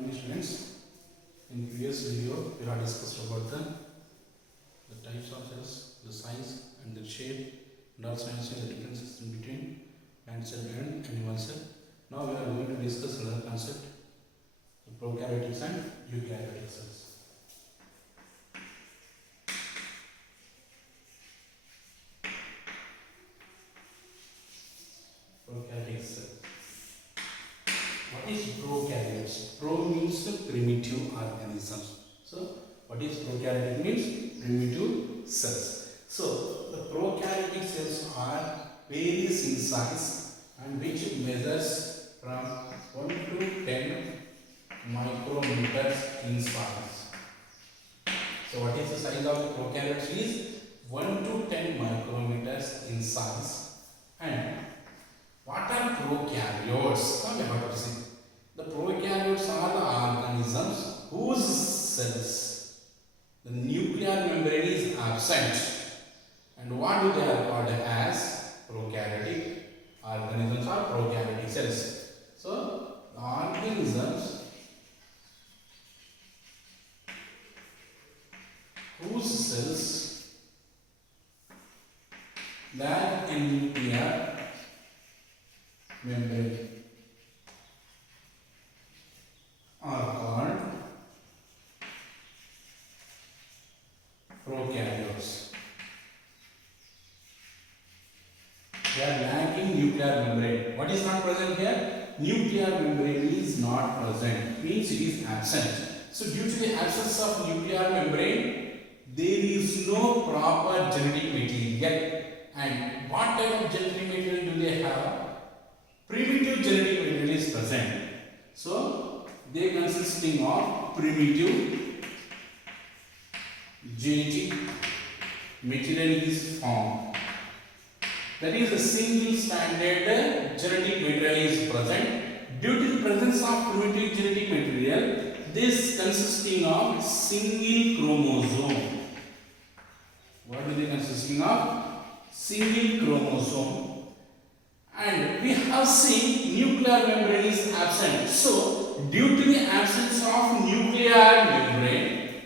Morning students, in previous video we have discussed about the types of cells, the size and the shape, and also the differences in between plant cell and animal cell. Now we are going to discuss another concept, the prokaryotic and eukaryotic cells. Prokaryotic cell. What is prokaryotes? Pro means primitive organisms. So, what is prokaryotic means? Primitive cells. So, the prokaryotic cells are various in size and which measures from 1 to 10 micrometers in size. So, what is the size of the prokaryotes? Is 1 to 10 micrometers in size. And what are prokaryotes? Now we have to see. The prokaryotes are the organisms whose cells, the nuclear membrane is absent. And what do they are called as? Prokaryotic organisms or prokaryotic cells. So, the organisms whose cells lack a nuclear membrane are called prokaryotes. They are lacking nuclear membrane. What is not present here? Nuclear membrane is not present, means it is absent. So due to the absence of nuclear membrane, there is no proper genetic material. And what type of genetic material do they have? Primitive genetic material is present. So, they consisting of primitive genetic material is formed. That is, a single standard genetic material is present. Due to the presence of primitive genetic material, this consisting of single chromosome. What are they consisting of? Single chromosome. And we have seen nuclear membrane is absent. So, due to the absence of nuclear membrane,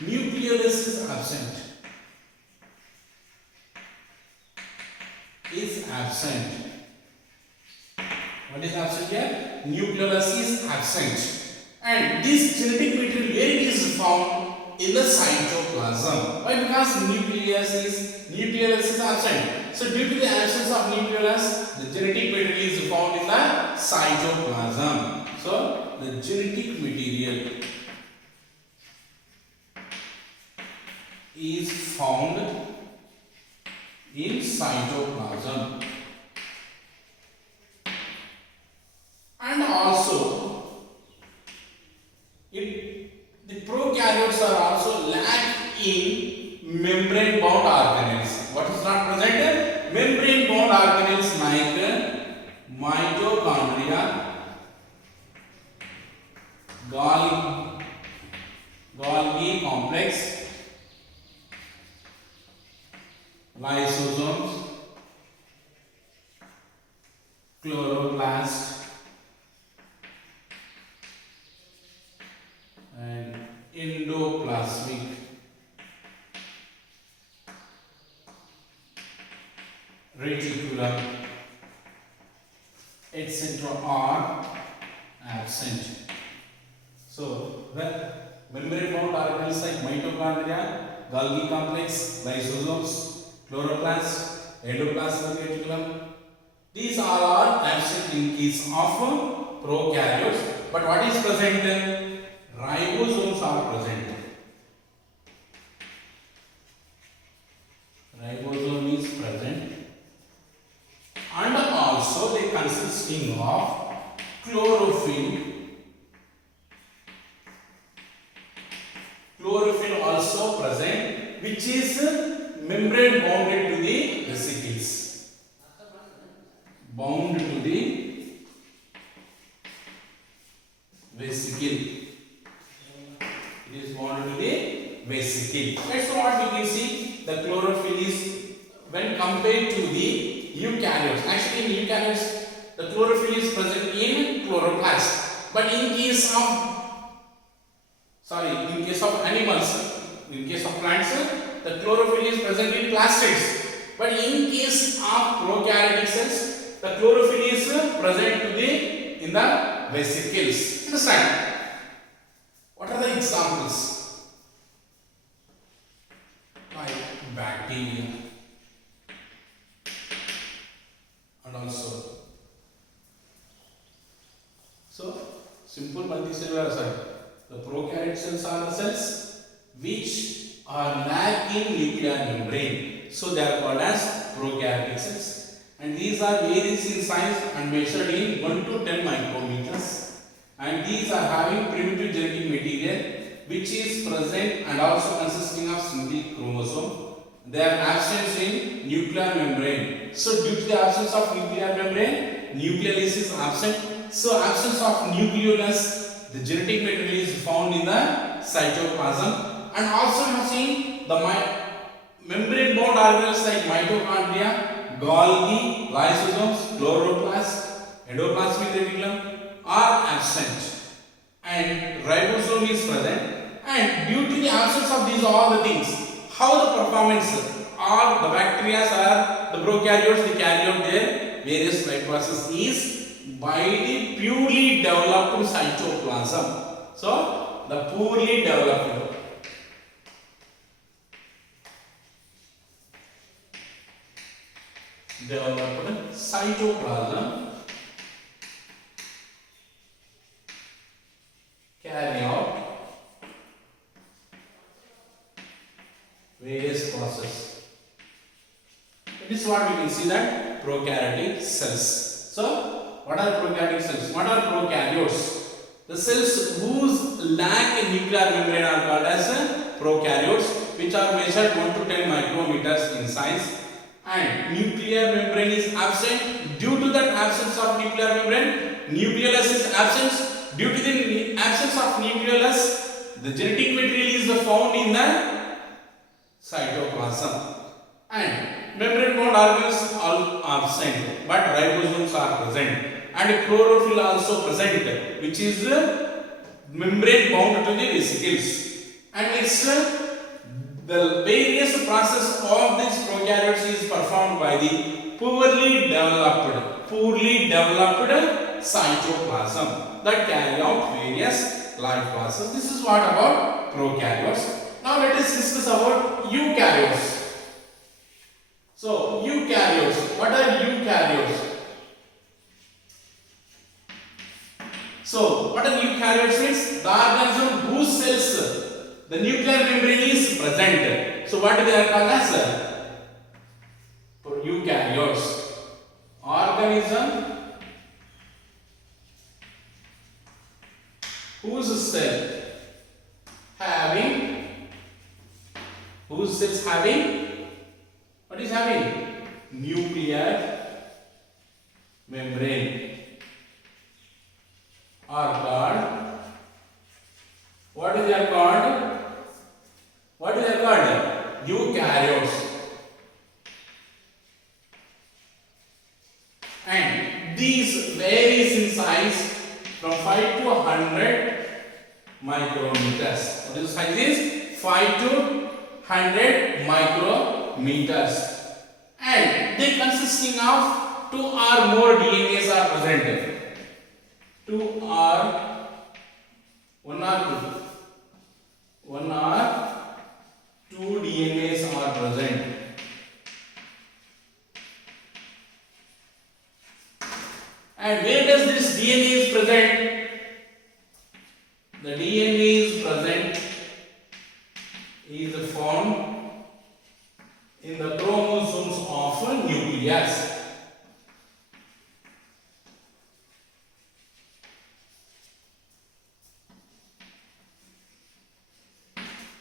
nucleus is absent. What is absent here? Nucleus is absent. And this genetic material, where it is found? In the cytoplasm. Why? Because nucleus is absent. So due to the absence of nucleus, the genetic material is found in the cytoplasm. So the genetic material is found in cytoplasm. And also the prokaryotes are also lack in membrane bound organelles. What is not present? Membrane bound organelles like mitochondria, Golgi complex, lysosomes, chloroplast, and endoplasmic reticulum, etc. are absent. So, the membrane bound organelles like mitochondria, Golgi complex, lysosomes, chloroplast, endoplasmic reticulum, these all are absent in case of prokaryotes. But what is present? Ribosomes are present. Ribosome is present, and also they consisting of chlorophyll. Chlorophyll also present, which is membrane bounded to the vesicles. Bound to the vesicle. It is bound to the vesicle. Right, so what we can see, the chlorophyll is, when compared to the eukaryotes. Actually, in eukaryotes, the chlorophyll is present in chloroplast. But in case of animals, in case of plants, the chlorophyll is present in plastids. But in case of prokaryotic cells, the chlorophyll is present in the vesicles. Understand? What are the examples? Like bacteria and also simple multicellular cell. The prokaryotic cells are the cells which are lacking nuclear membrane. So they are called as prokaryotic cells. And these are varies in size and measured in 1 to 10 micrometers. And these are having primitive genetic material which is present and also consisting of single chromosome. They are absent in nuclear membrane. So due to the absence of nuclear membrane, nucleolus is absent. So absence of nucleolus, the genetic material is found in the cytoplasm. And also you have seen the membrane bound organelles like mitochondria, Golgi, lysosomes, chloroplast, endoplasmic reticulum are absent, and ribosome is present. And due to the absence of these all the things, how the performance or the bacteria or the prokaryotes they carry out their various life process is by the purely developed cytoplasm. So the poorly developed cytoplasm carry out various processes. This is what we can see that prokaryotic cells. So what are prokaryotic cells? What are prokaryotes? The cells whose lack in nuclear membrane are called as prokaryotes, which are measured 1 to 10 micrometers in size. And nuclear membrane is absent. Due to that absence of nuclear membrane, nucleolus is absent. Due to the absence of nucleolus, the genetic material is found in the cytoplasm. And membrane bound organelles are absent, but ribosomes are present. And chlorophyll also present, which is membrane bound to the vesicles. And next, the various process of these prokaryotes is performed by the poorly developed cytoplasm that carry out various life processes. This is what about prokaryotes. Now let us discuss about eukaryotes. So eukaryotes, what are eukaryotes? So what are eukaryotes means? The organism whose cells the nuclear membrane is present. So what they are called as? Eukaryotes. Organism whose cells having what is having? Nuclear membrane are called, what is they are called? What is they are called? Eukaryotes. And these varies in size from 5 to 100 micrometers. What is the size is? 5 to 100 micrometers. And they consisting of 2 or more DNAs are present. 2 or 1 or 2 DNAs are present. And where does this DNA is present? The DNA is present is found in the chromosomes of a nucleus.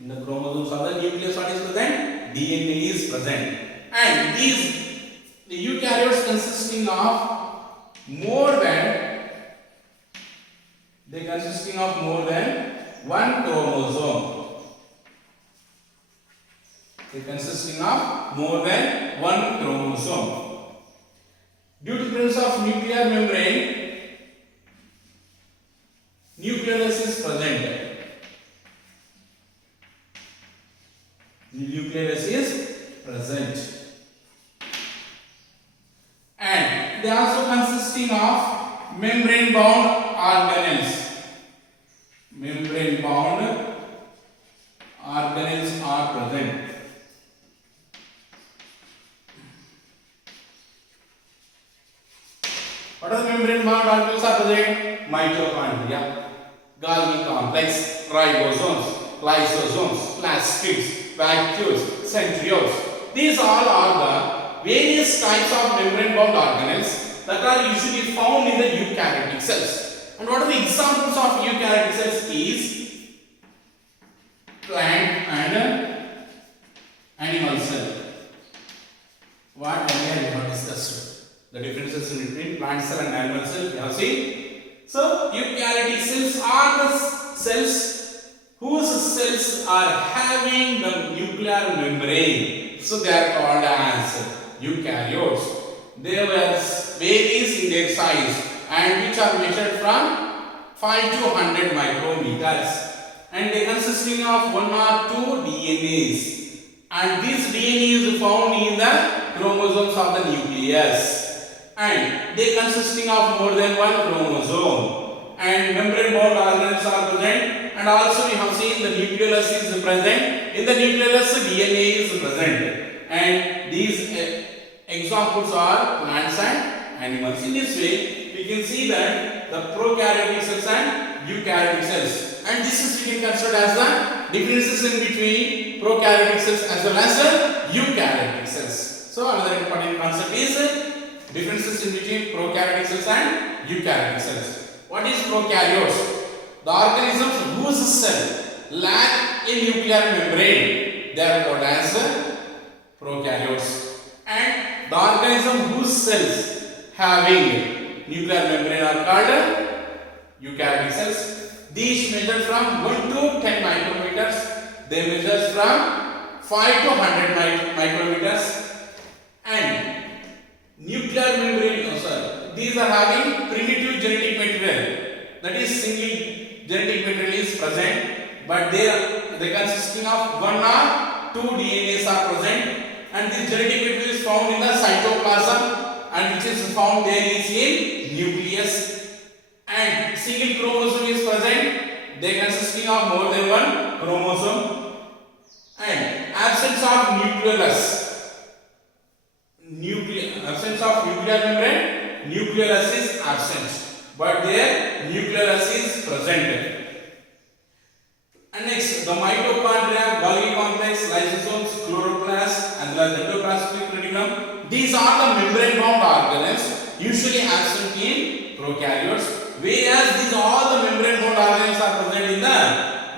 In the chromosomes of the nucleus, what is present? DNA is present. And these the eukaryotes consisting of more than one chromosome. They consisting of more than one chromosome. Due to the presence of nuclear membrane, nucleolus is present. Nucleolus is present. And they are also consisting of membrane bound organelles. Membrane bound organelles are present. What are the membrane bound organelles are present? Mitochondria, Golgi complex, ribosomes, lysosomes, plastids, vacuoles, centrioles. These all are the various types of membrane bound organelles that are usually found in the eukaryotic cells. And what are the examples of eukaryotic cells is plant and animal cell. What earlier we have discussed, the differences in between plant cell and animal cell, we have seen. So eukaryotic cells are the cells whose cells are having the nuclear membrane. So they are called as eukaryotes. They were varies in their size and which are measured from 5 to 100 micrometers, and they consisting of 1 or 2 DNAs, and this DNA is found in the chromosomes of the nucleus, and they consisting of more than one chromosome, and membrane bound organelles are present, and also we have seen the nucleolus is present. In the nucleolus DNA is present, and these examples are plants and animals. In this way we can see that the prokaryotic cells and eukaryotic cells, and this is we can consider as the differences in between prokaryotic cells as well as eukaryotic cells. So another important concept is differences in between prokaryotic cells and eukaryotic cells. What is prokaryotes? The organisms whose cell lack a nuclear membrane, they are called as prokaryotes, and the organism whose cells having nuclear membrane are called eukaryotic cells. These measure from 1 to 10 micrometers. They measure from 5 to 100 micrometers. And nuclear membrane, these are having primitive genetic material. That is, single genetic material is present, but they consisting of 1 or 2 DNAs are present, and this genetic material is found in the cytoplasm, and which is found there is in nucleus, and single chromosome is present. They consisting of more than one chromosome, and absence of nucleolus. Absence of nuclear membrane, nucleolus is absent, but there nucleolus is present. And next, the mitochondria, Golgi complex, lysosomes, chloroplasts, and the endoplasmic reticulum. These are the membrane-bound organelles usually absent in prokaryotes, whereas these all the membrane-bound organelles are present in the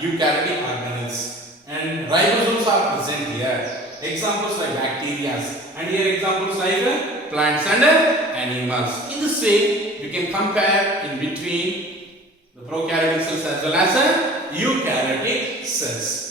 eukaryotic organelles. And ribosomes are present here. Examples like bacteria, and here examples like plants and animals. In this way, you can compare in between the prokaryotic cells as well as eukaryotic cells.